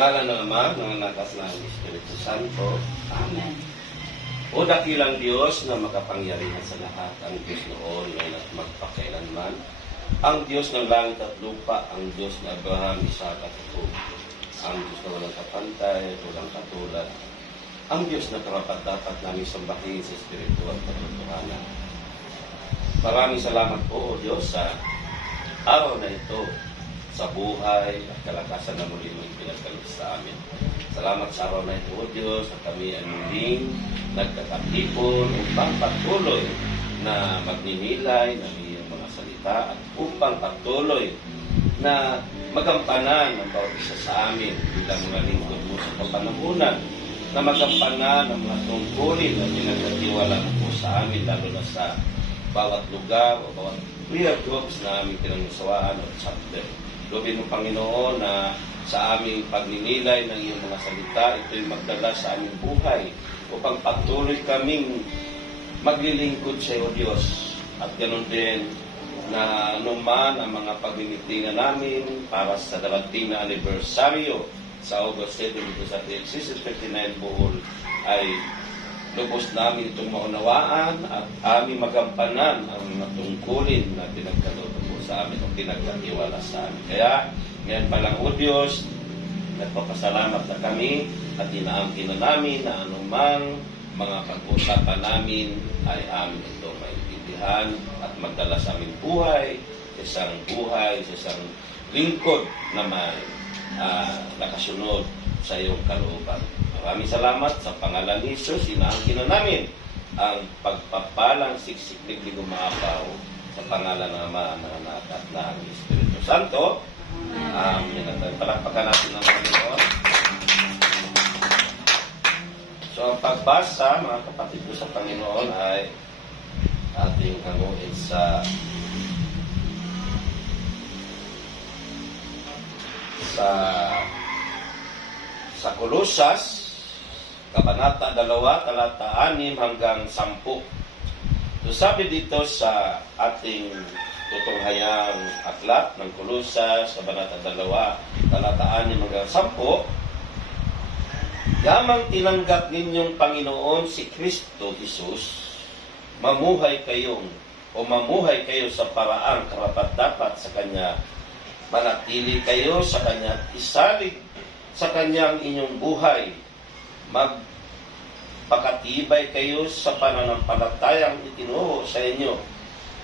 ngalan ng Ama, ng Anak at ng Espiritu Santo. Amen. O dakilang Diyos na makapangyarihan sa lahat, ang Diyos noon, ngayon at magpakailanman, ang Diyos ng langit at lupa, ang Diyos ni Abraham, Isaac at Jacob, ang Diyos na walang kapantay at walang katulad, ang Diyos na karapat-dapat namin sambahin sa Espiritu at katotohanan. Maraming salamat po, O Diyos, sa araw na ito, sa buhay at kalakasan na muli mong pinagkaloob sa amin. Salamat sa araw na ito, O Diyos, at kami ay muling nagkakatipon upang patuloy na magninilay ng iyong mga salita at upang patuloy na magampanan ng bawat isa sa amin bilang mga lingkod mo sa kapanahunan, na magampanan ng mga tungkulin na pinagkatiwala po sa amin, lalo na sa bawat lugar o bawat prayer groups na aming pinangisawaan o chapter. Lobin mo, Panginoon, na sa aming pagninilay ng iyong mga salita, ito'y magdala sa aming buhay upang patuloy kaming maglilingkod sa iyo, Diyos. At ganoon din na anuman ang mga pagmimitingan namin para sa darating na anibersaryo sa August 7 dito sa PXC 59 Bohol ay lubos namin itong maunawaan at aming magampanan ang mga tungkulin na pinagkaloob po sa amin o pinagkatiwala sa amin. Kaya, ngayon pa lang, O Diyos, nagpapasalamat na kami at inaamkin na namin na anumang mga pag-usapan namin ay amin ito maintindihan at magdala sa aming buhay, sa isang lingkod na may nakasunod sa iyong kalooban. Maraming salamat sa pangalan ni Jesus. Inaangkin na namin ang pagpapalang siksik-lig di gumaapaw sa pangalan ng Ama, ng Anak at ng Espiritu Santo. Amen. Palakpakan natin ang Panginoon. So, ang pagbasa, mga kapatid ko sa Panginoon, ay ating hanguin sa Kolosas, Kabanata 2, talata 6 hanggang 10. So, sabi dito sa ating tutunghayang aklat ng Kolosas, Kabanata 2, talata 6 hanggang 10, yamang tinanggap ninyong Panginoon si Kristo Jesus, mamuhay kayo sa paraang karapat-dapat sa Kanya, manatili kayo sa Kanya, isalig sa Kanyang inyong buhay, magpakatibay kayo sa pananampalatayang itinuro sa inyo,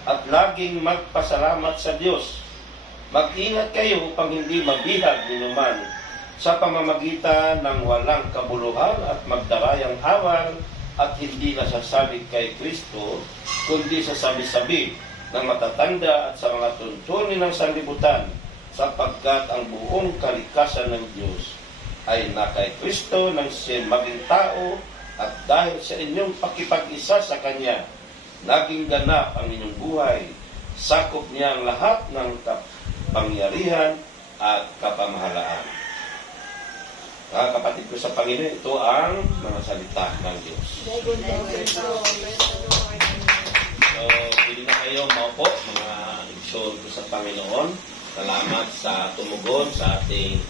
at laging magpasalamat sa Diyos. Mag-ingat kayo upang hindi mabihag ninuman sa pamamagitan ng walang kabuluhan at magdarayang awal at hindi nasasabi kay Kristo, kundi sa sabi-sabi ng matatanda at sa mga tuntunin ng sanlibutan, sapagkat ang buong kalikasan ng Diyos ay na kay Kristo nang siya maging tao, at dahil sa inyong pakipag-isa sa Kanya, naging ganap ang inyong buhay. Sakop niya ang lahat ng kapangyarihan at kapamahalaan. Mga kapatid ko sa Panginoon, ito ang mga salita ng Diyos. So, pwede na kayo maupo, mga igsoon ko sa Panginoon. Salamat sa tumugon sa ating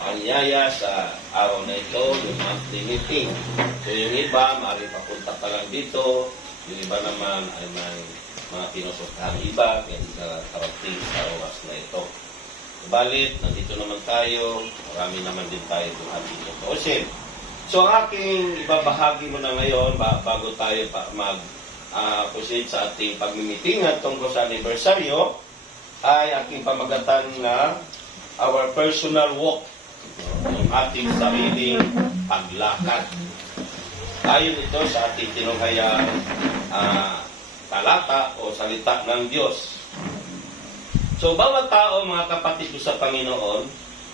paanyaya sa araw na ito, yung monthly meeting. So, yung iba, maaari papunta pa lang dito. Yung iba naman ay may mga pinusukhang iba, kaya hindi nakarating sa oras na ito. Subalit, nandito naman tayo, marami naman din tayo kung ating tutuusin. So, ang aking ibabahagi mo na ngayon, bago tayo mag-proceed sa ating pagmimitingan tungkol sa anibersaryo, ay aking pamagatan na our personal walk, yung ating sariling paglakad. Ayon ito sa ating tinunghayang talata o salita ng Diyos. So, bawat tao, mga kapatid ko sa Panginoon,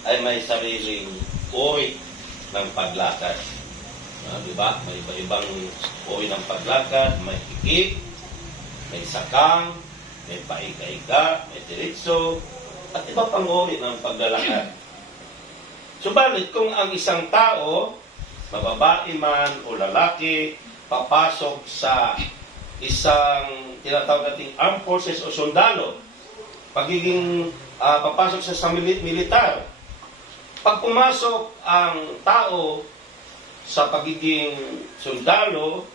ay may sariling uri ng paglakad. Diba? May iba-ibang uri ng paglakad, may hikit, may sakang, may paika-ika, may diretso, at iba pang uri ng paglalakad. Subalit, kung ang isang tao, mababae man o lalaki, papasok sa isang tinatawag nating armed forces o sundalo, papasok sa militar, Pag pumasok ang tao sa pagiging sundalo,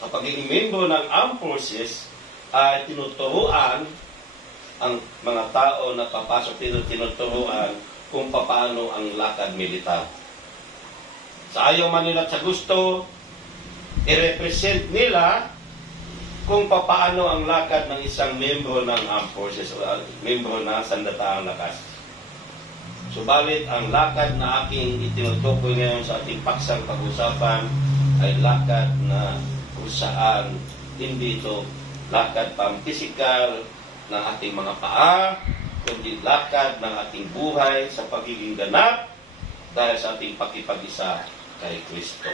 sa pagiging membro ng armed forces, ay tinuturuan ang mga tao na papasok dito, tinuturuan kung paano ang lakad militar. Sa ayaw man nila sa gusto, i-represent nila kung paano ang lakad ng isang membro ng armed forces o membro ng sandataang lakas. Subalit ang lakad na aking itinutukoy ngayon sa ating paksang pag-usapan ay lakad na kung saan hindi ito lakad pang-pisikal ng ating mga paa, kundi lakad ng ating buhay sa pagiging ganap dahil sa ating pakipag-isa kay Kristo.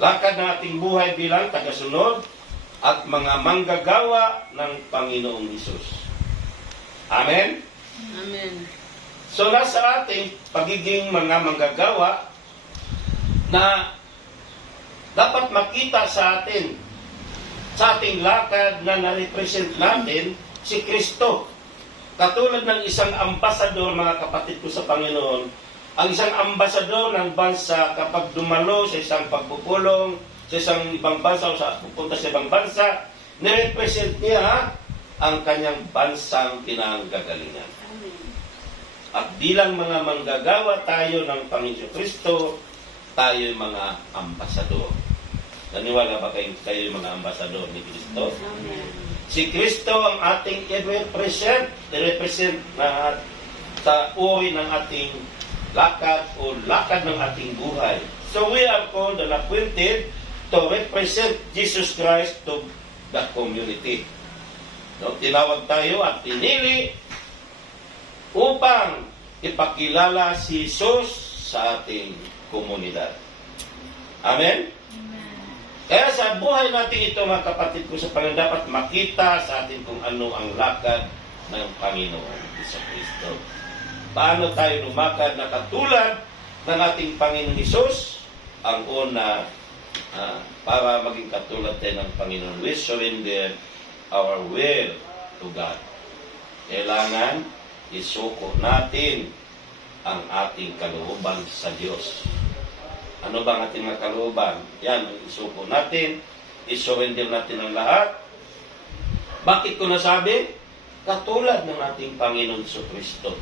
Lakad ng ating buhay bilang tagasunod at mga manggagawa ng Panginoong Hesus. Amen? Amen. So nasa ating pagiging mga manggagawa na dapat makita sa atin, sa ating lakad na na-represent natin si Kristo. Katulad ng isang ambasador, mga kapatid ko sa Panginoon, ang isang ambasador ng bansa kapag dumalo sa isang pagpupulong, sa isang ibang bansa o sa pupunta sa ibang bansa, nirepresent niya ang kanyang bansang pinanggagalingan. At bilang mga manggagawa tayo ng Panginoon Kristo, tayo mga ambasador. Naniwala ba kayo mga ambasador ni Kristo? Si Kristo ang ating i-represent na sa uri ng ating lakad o lakad ng ating buhay. So we are called and appointed to represent Jesus Christ to the community. No? Tinawag tayo at pinili upang ipakilala si Jesus sa ating komunidad. Amen? Kaya sa buhay natin ito, mga kapatid ko sa Panginoon, dapat makita sa atin kung ano ang lakad ng Panginoon sa Kristo. Paano tayo lumakad na katulad ng ating Panginoon Hesus? Ang una, para maging katulad tayo ng Panginoon, we surrender our will to God. Kailangan isuko natin ang ating kalooban sa Diyos. Ano ba ang ating mga kalooban? Yan, isuko natin, isurrender natin ang lahat. Bakit ko nasabi? Katulad ng ating Panginoon sa Kristo.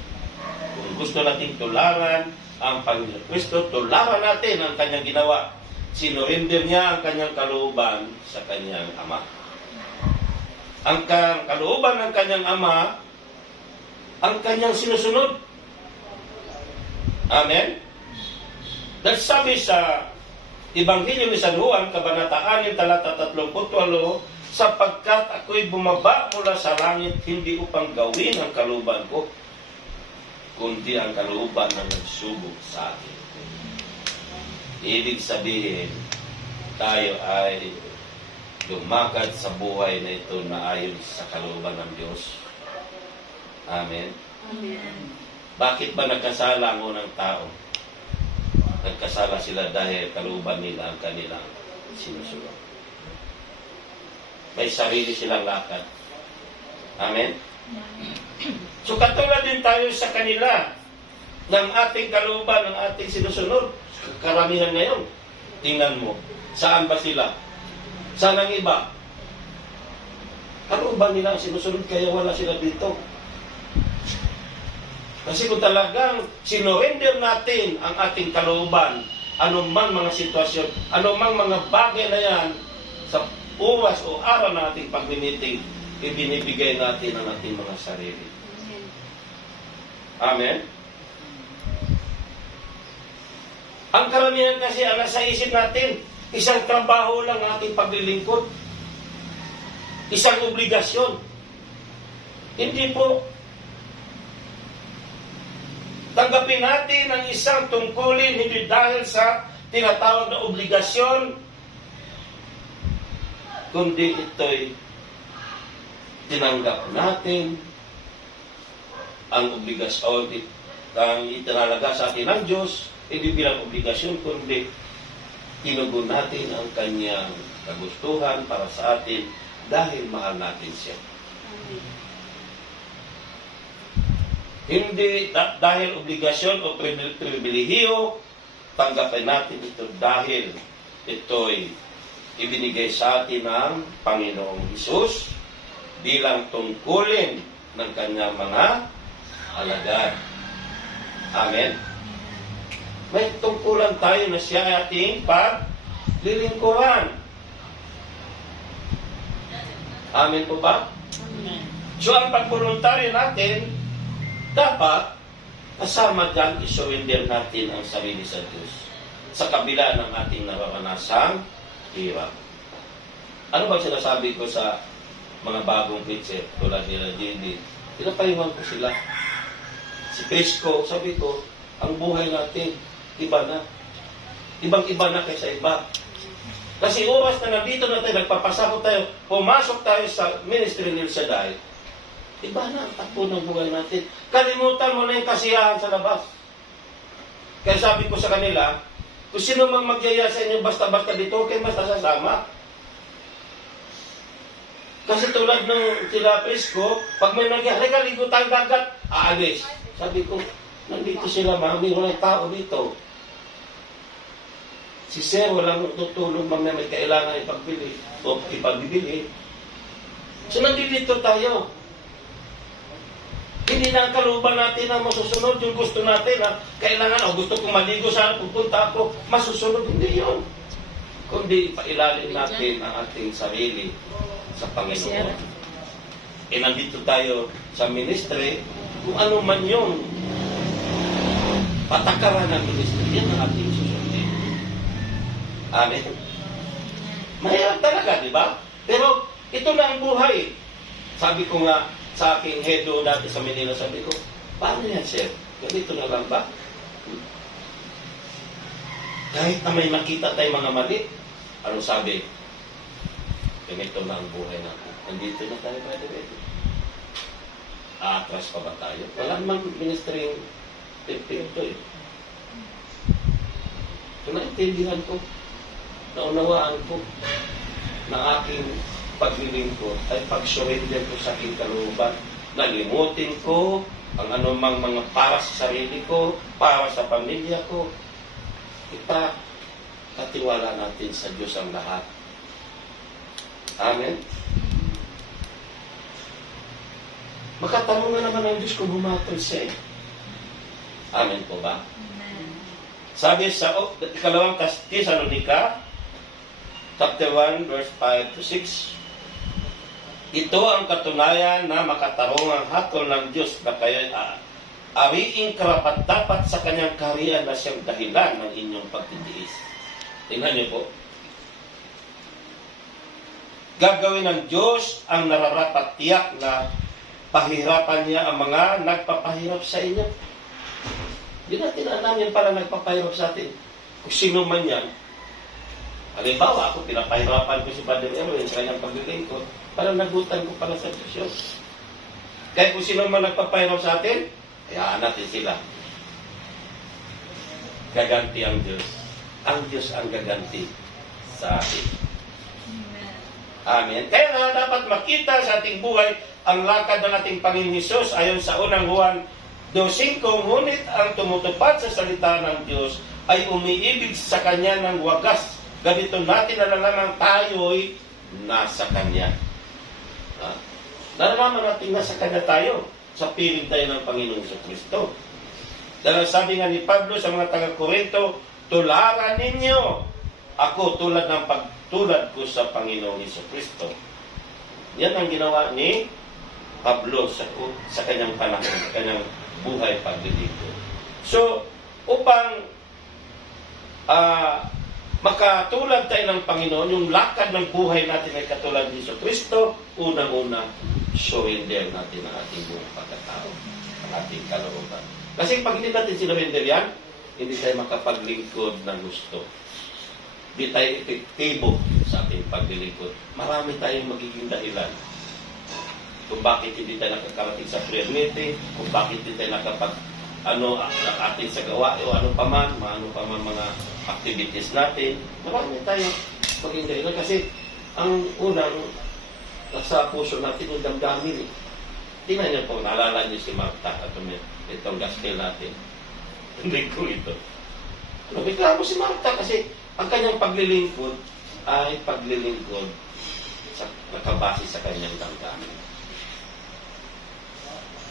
Kung gusto natin tularan ang Panginoon Kristo, tularan natin ang kanyang ginawa. Sinurrender niya ang kanyang kalooban sa kanyang Ama. Ang kalooban ng kanyang Ama, ang kanyang sinusunod. Amen? Dahil sabi sa Ebanghelyo ni San Juan, Kabanata 6, talata 38, sapagkat ako'y bumaba mula sa langit, hindi upang gawin ang kalooban ko, kundi ang kalooban na nagsubok sa akin. Ibig sabihin, tayo ay lumakad sa buhay na ito na ayon sa kalooban ng Diyos. Amen? Amen. Bakit ba nagkasala ang unang tao? Nagkasala sila dahil kalooban nila ang kanilang sinusunod. May sarili silang lakad. Amen? So katulad din tayo sa kanila ng ating kalooban, ng ating sinusunod. Karamihan ngayon. Tingnan mo, saan ba sila? Saan ang iba? Kalooban nila ang sinusunod, kaya wala sila dito. Kasi kung talagang sinurrender natin ang ating kalooban, anumang mga sitwasyon, anumang mga bagay na yan, sa oras o araw na ating pag-meeting, ibinibigay natin ang ating mga sarili. Amen? Ang karamihan kasi ang nasa isip natin, isang trabaho lang ang ating paglilingkod. Isang obligasyon. Hindi po. Tanggapin natin ang isang tungkulin hindi dahil sa tinatawag na obligasyon, kundi ito'y tinanggap natin ang obligasyon, ang itinalaga sa atin ng Diyos, hindi bilang obligasyon, kundi tinugon natin ang kanyang kagustuhan para sa atin dahil mahal natin siya. Hindi dahil obligasyon o pribilehiyo, tanggapin natin ito dahil ito'y ibinigay sa atin ng Panginoong Hesus bilang tungkulin ng kanyang mga alagad. Amen? May tungkulan tayo na siya ay ating paglilingkuran. Amen po ba? Amen. So ang pagboluntaryo natin, dapat kasama dyan isurrender natin ang sarili sa Diyos sa kabila ng ating nararanasang hirap. Ano ba sinasabi ko sa mga bagong preacher tulad nila JD? Pinapayungan ko sila. Si Prisco, sabi ko, ang buhay natin, iba na. Ibang-iba na kaysa iba. Kasi oras na nandito na tayo, nagpapasakot tayo, pumasok tayo sa ministry ni El Shaddai, iba na ang takbo ng buhay natin. Kalimutan mo na yung kasiyahan sa labas. Kaya sabi ko sa kanila, kung sino mang magyaya sa inyo basta-basta dito, okay, basta sasama. Kasi tulad ng sila Prisco, pag may nagyaya, halika, ligo tayo dagat, aalis. Sabi ko, nandito sila, mami, walang tao dito. Si Sir, walang tutulong bang na may kailangan ipagbili o ipagbibili. So, nandito tayo. Hindi na ang kaluban natin ang masusunod. Yung gusto natin na kailangan, o gusto kong maligo saan, pupunta ako, masusunod. Hindi yun. Kundi ipailalim natin ang ating sarili sa Panginoon. E nandito tayo sa ministry, kung ano man yung patakaran ng ministry, yan ang ating susundin. Amen. Mahirap talaga, di ba? Pero ito na ang buhay. Sabi ko nga sa aking head doon dati sa Manila, sabi ko, paano yan, sir? Ganito na lang ba? Kahit na may nakita tayong mga mali, anong sabi? Ganito na ang buhay natin. Nandito na tayo, pwede. Atras pa ba tayo? Wala namang ministering ito eh. So, naintindihan ko, naunawaan ko na aking paglilingkod ay pag-surrender ko sa aking kalooban. Nalimutin ko ang anumang mga para sa sarili ko, para sa pamilya ko. Katiwala natin sa Diyos ang lahat. Amen? Makatanong na naman ang Diyos kung humatol siya. Amen po ba? Amen. Sabi sa ikalawang Tesalonica, chapter 1, verse 5 to 6, ito ang katunayan na makatarong ang hatol ng Diyos na kayo ariing karapat-dapat sa kanyang kaharian na siyang dahilan ng inyong pagtitiis. Tingnan niyo po. Gagawin ng Diyos ang nararapat tiyak na pahirapan niya ang mga nagpapahirap sa inyo. Hindi natin alam yan para nagpapahirap sa atin. Kung sino man yan. Halimbawa, ako pinapahirapan ko si Brother Erwin sa kanyang paglilingkod para nagutan ko para sa Diyos. Kaya kung sino man nagpapahirap sa atin, hayaan natin sila. Gaganti ang Diyos. Ang Diyos ang gaganti sa atin. Amen. Kaya nga dapat makita sa ating buhay ang lakad ng ating Panginoon Hesus ayon sa unang Juan 2:5, ngunit ang tumutupad sa salita ng Diyos ay umiibig sa Kanya ng wagas. Ganito natin nalalaman tayo'y nasa Kanya. Nalalaman natin nasa Kanya tayo sa piling tayo ng Panginoong Kristo. Dahil sabi nga ni Pablo sa mga taga-Korinto, tularan ninyo ako tulad ng pagtulad ko sa Panginoong Kristo. Yan ang ginawa ni Pablo sa kanyang panahon, kanyang buhay paglilingkod. So, upang makatulad tayo ng Panginoon, yung lakad ng buhay natin ay katulad ni Kristo, unang-una, surrender natin ang ating buong pagkatao, ang ating kalooban. Kasi pag hindi natin sinurrender yan, hindi tayo makapaglingkod ng gusto. Hindi tayo epektibo sa ating paglilingkod. Marami tayong magiging dahilan kung bakit hindi tayo nakakarating sa prayer meeting, kung bakit hindi tayo atin sa gawa, o ano pa man mga activities natin. Marami tayong magiging dahilan kasi ang unang nasa puso natin yung damdamin. Tingnan niyo po, naalala niyo si Martha at Itong gospel natin. Hindi ko ito. Reklamo si Martha kasi ang kanyang paglilingkod ay paglilingkod sa nakabase sa kanyang damdamin.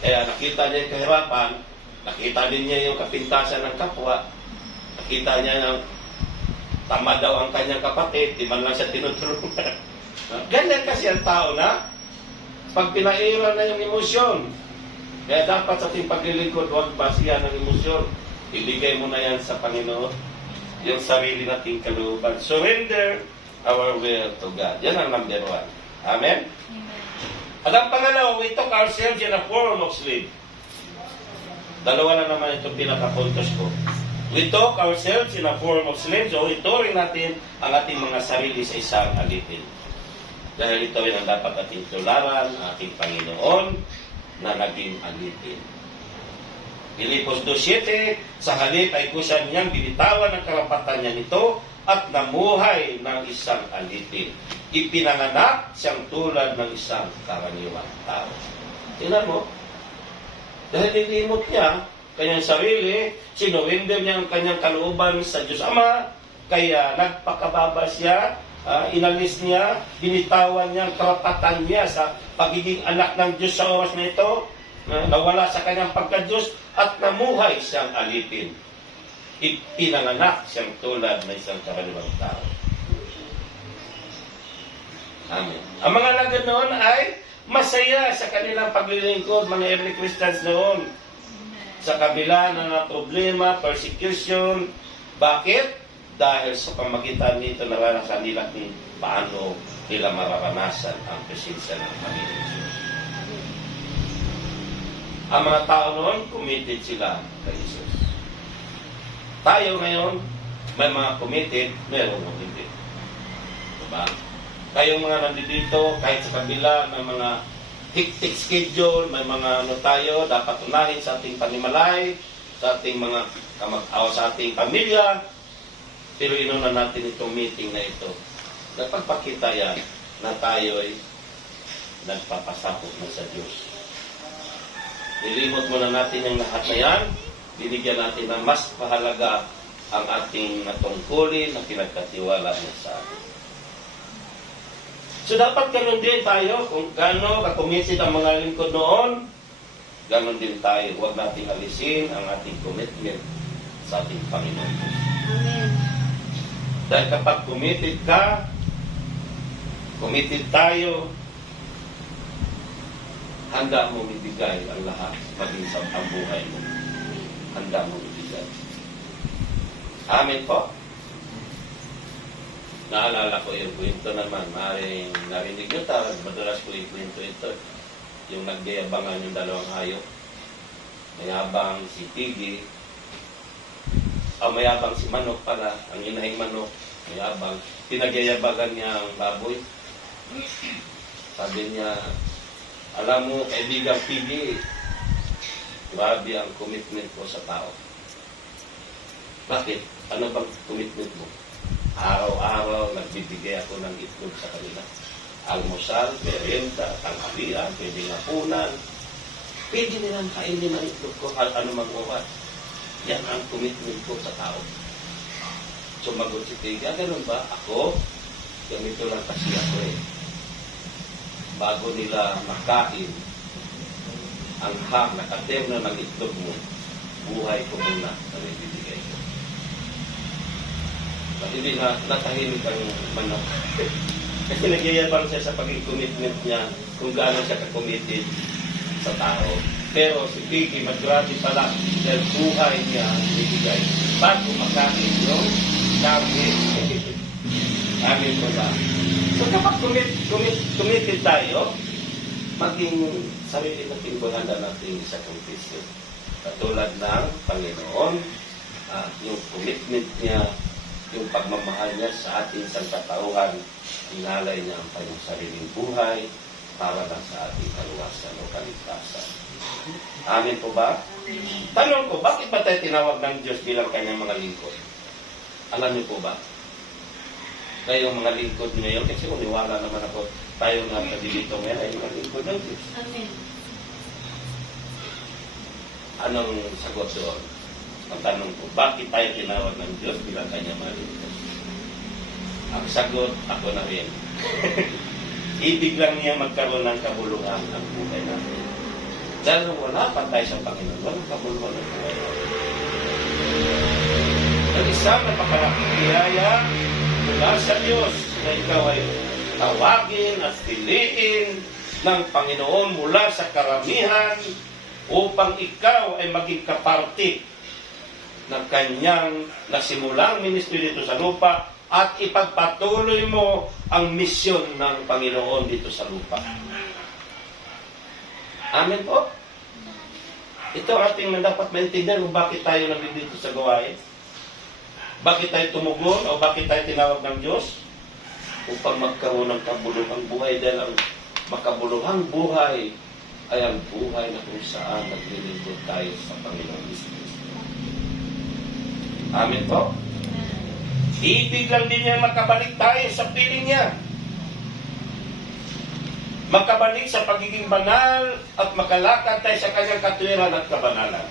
Kaya nakita niya yung kahirapan, nakita din niya yung kapintasan ng kapwa, nakita niya na tama daw ang kanyang kapatid, di man lang siya tinutulungan. Ganyan kasi ang tao na pag pinairan na yung emosyon. Kaya dapat sa ating paglilingkod, huwag basihan ng emosyon. Ibigay mo na yan sa Panginoon, yung sarili nating kalooban. Surrender our will to God. Yan ang number 1. Amen? At ang pangalawa, we took ourselves in a form of slave. Dalawa na naman itong pinakapuntos ko. We took ourselves in a form of slave. So, ituring natin ang ating mga sarili sa isang alipin. Dahil ito ay ang dapat ating tularan, ating Panginoon, na naging alipin. Pilipos 2:7, sa halip ay kusa niyang binitawan ang karapatan niya nito at namuhay ng isang alipin. Ipinanganak siyang tulad ng isang karaniwang tao. Tingnan mo, dahil nilimot niya kanyang sarili, sinuwinder niya ang kanyang kalooban sa Diyos Ama, kaya nagpakababa siya, inalis niya, binitawan niya ang karapatan niya sa pagiging anak ng Diyos sa oras na ito, nawala sa kanyang pagka-Diyos at namuhay siyang alipin. Ipinanganak siyang tulad ng isang karaniwang tao. Amen. Ang mga alagad noon ay masaya sa kanilang paglilingkod, mga early Christians noon. Sa kabila ng problema, persecution. Bakit? Dahil sa pamagitan nito naranasan nila kung paano nila mararanasan ang presensya ng Panginoon Jesus. Ang mga tao noon, committed sila kay Jesus. Tayo ngayon, may mga committed, meron o hindi. Diba? Kayong mga nandito, kahit sa kabila ng mga hectic schedule, may mga tayo, dapat unahin sa ating panimalay, sa ating mga kamag-awa, sa ating pamilya. Pero inuna natin itong meeting na ito. Nagpagpakita yan na tayo ay nagpapasakot na sa Diyos. Nilimot muna natin yung lahat na yan. Binigyan natin ng mas mahalaga ang ating natungkulin na pinagkatiwala niya sa atin. So dapat ganun din tayo, kung gaano kakumisit ang mga lingkod noon, ganun din tayo. Huwag natin alisin ang ating commitment sa ating Panginoon. Amen. Dahil kapag committed ka, committed tayo, handa mo ibigay ang lahat, maging sa ang buhay mo. Handa mo ibigay. Amen po. Naalala ko yung kwento naman, maaaring narinig nyo, madalas ko yung kwento ito. Yung nagyayabangan yung dalawang hayop. Mayabang si Piggy. Mayabang si Manok pala, ang inahing Manok. Mayabang. Pinagyayabagan niya ang baboy. Sabi niya, alam mo, kaibigang Piggy, grabe ang commitment ko sa tao. Bakit? Ano bang commitment mo? Araw-araw nagbibigay ako ng itlog sa kanila. Almusal, merienda, tanghalian, pwedeng hapunan. Pwede nilang kainin ang itlog ko ano mag-uwas. Yan ang commitment ko sa tao. Sumagot si Tiga, ganun ba? Ako, ganito lang kasi ako eh. Bago nila makain ang nakaterno ng itlog mo, buhay ko muna na bibigay ko. Hindi na natahimik ang Manok. Kasi nagyayabang siya sa pagiging commitment niya kung gaano siya ka-committed sa tao. Pero si Piggy, maggrabe pala dahil buhay niya bibigay. Bago makain yung sabi. Amin po ba? So kapag committed tayo, maging sarili natin buhanda natin sa confession. Katulad ng Panginoon, yung commitment niya, yung pagmamahal niya sa ating sangkatauhan, inalay niya ang kanyang sariling buhay para lang sa ating kaluwasan o kaligtasan. Amin po ba? Tanong ko, bakit ba tayo tinawag ng Diyos bilang kanyang mga lingkod? Alam niyo po ba? Kayong mga lingkod ngayon, kasi uniwala naman ako, tayo nga dito ngayon ay mga lingkod ng Diyos. Amen. Anong sagot doon? Ang tanong ko, bakit tayo tinawag ng Diyos bilang kanyang maligtas? Ang sagot, ako na rin. Ibig lang niya magkaroon ng kabuluhan ang buhay natin. Dahil wala pa tayo sa Panginoon, walang kabuluhan ang buhay natin. Ang isang napakalaking biyaya mula sa Diyos na ikaw ay tawagin at piliin ng Panginoon mula sa karamihan upang ikaw ay maging kaparte ng kanyang nasimulang ministry dito sa lupa at ipagpatuloy mo ang misyon ng Panginoon dito sa lupa. Amen po? Ito ating dapat maintindihan kung bakit tayo nandito sa gawain. Bakit tayo tumugon o bakit tayo tinawag ng Diyos? Upang magkaroon ng kabuluhang buhay dahil ang makabuluhang buhay ay ang buhay na kung saan naglilingkod tayo sa Panginoon Kristo. Amen po? Ibig lang din niya makabalik tayo sa piling niya. Makabalik sa pagiging banal at makalakad tayo sa kanyang katwiran at kabanalan.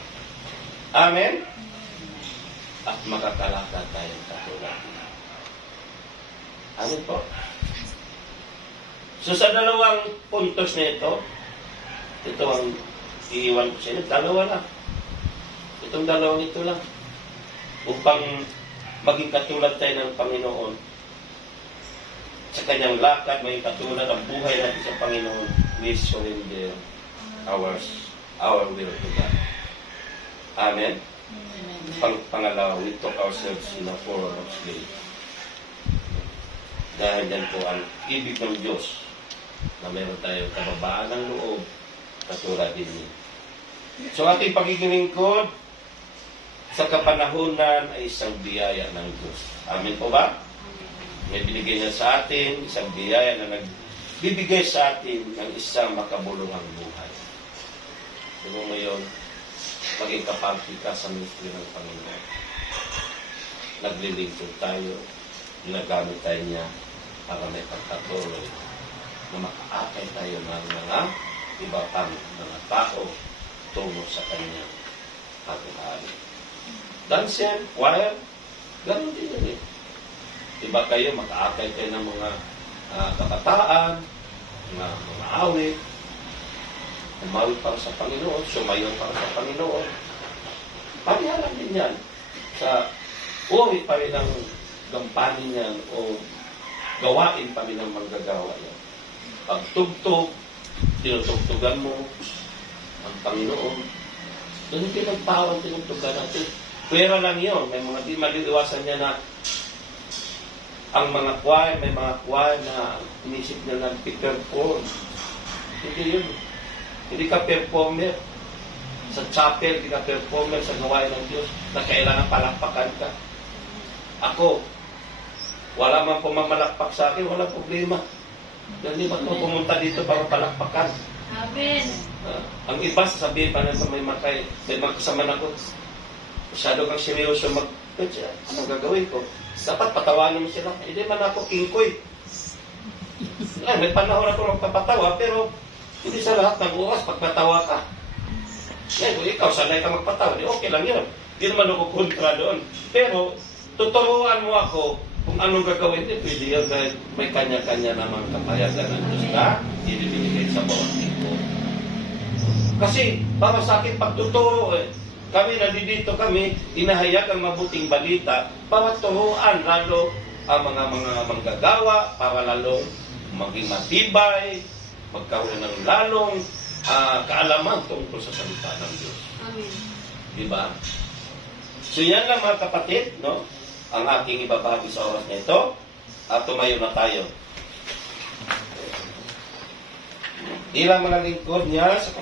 Amen? At makakalakad tayo katulad niya. Amen po? So sa dalawang puntos na ito ang iiwan ko sa inyo. Dalawa lang. Itong dalawang ito lang. Upang maging katulad tayo ng Panginoon. Sa kanyang lakad, maging katulad ang buhay natin sa Panginoon. We surrender our will to God. Amen? Pangalawa, we took ourselves in a form of slave. Dahil yan po ang ibig ng Diyos na meron tayong kababaan ng loob katulad din niya. So ating pagiging lingkod sa kapanahunan ay isang biyaya ng Diyos. Amen po ba? May binigay niya sa atin, isang biyaya na nagbibigay sa atin ng isang makabuluhang buhay. Diba ngayon, maging kapante ka sa ministry ng Panginoon. Naglilingkod tayo, ginagamit tayo niya para may pagkatuloy na makaakay tayo ng mga iba pang mga tao tungo sa kanyang pagkakali. Dancer, choir, ganun din yun eh. Iba kayo, makaakay kayo ng mga kabataan, mga awit, umawit para sa Panginoon, sumayon para sa Panginoon. Parihalan din yan sa uri pa rin ng gampanin yan o gawain pa rin ng manggagawa yan. Pagtugtog, tinutugtugan mo ang Panginoon. Doon yung pinagpawang tinutugtugan natin. Pwera lang yun. May mga di maliiwasan niya na ang mga choir, may mga choir na inisip nila ng perform. Hindi yun. Hindi ka performer. Sa chapel, hindi ka performer sa gawain ng Diyos na kailangan palakpakan ka. Ako, wala man pumamalakpak sa akin, walang problema. Hindi man mo pumunta dito para palakpakan. Amen. Ang iba, sasabihin pa na may magkasama na ko. Masyado kang seryoso anong gagawin ko? Dapat patawanin mo sila. Hindi man ako kingkoy. May panahon ako magpapatawa, pero hindi sa lahat ng oras pagpatawa ka. Kung ikaw sanay ka magpatawa, okay lang yun. Hindi naman ako kontra doon. Pero, tuturuan mo ako kung anong gagawin din. Pwede yun dahil may kanya-kanya namang kapayagan ng Diyos na ibibigay sa bawat tipo. Kasi, para sa akin pagtuturo kami nandito kami, inahayag ang mabuting balita para turuan lalo ang mga manggagawa, para lalong maging matibay, magkaroon ng lalong kaalaman tungkol sa salita ng Diyos. Amen. Diba? So yan lang mga kapatid, no? Ang aking ibabahagi sa oras na ito. At tumayo na tayo. Di lang manalingkod niya sa